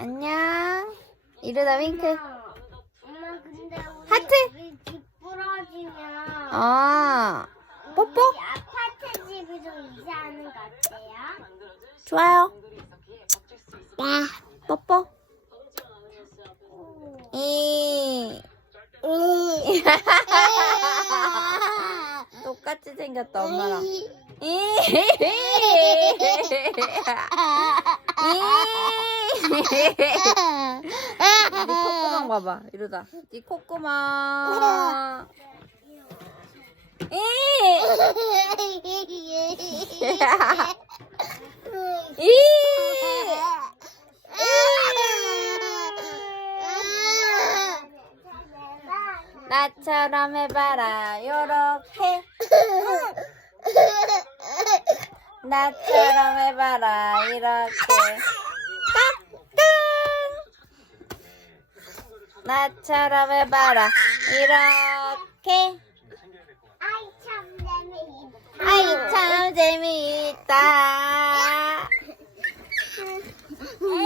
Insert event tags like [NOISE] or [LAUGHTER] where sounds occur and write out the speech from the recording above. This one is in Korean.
안녕. 이러다 윙크. 엄마 근데 우리 하트! 우리 집 부러지면 아, 뽀뽀? 우리 아파트 집으로 이사하는 거 어때요? 좋아요. 네. 뽀뽀. 이. 이. [LAUGHS] 똑같이 생겼다, 엄마랑. 이. [LAUGHS] 네 콧구멍 봐봐. 이러다. 네 콧구멍. 나처럼 해봐라. 요렇게. 나처럼 해봐라. 이렇게. 나처럼 해봐라. 이렇게. 아이 참 재미있다. 아이 참 재미있다.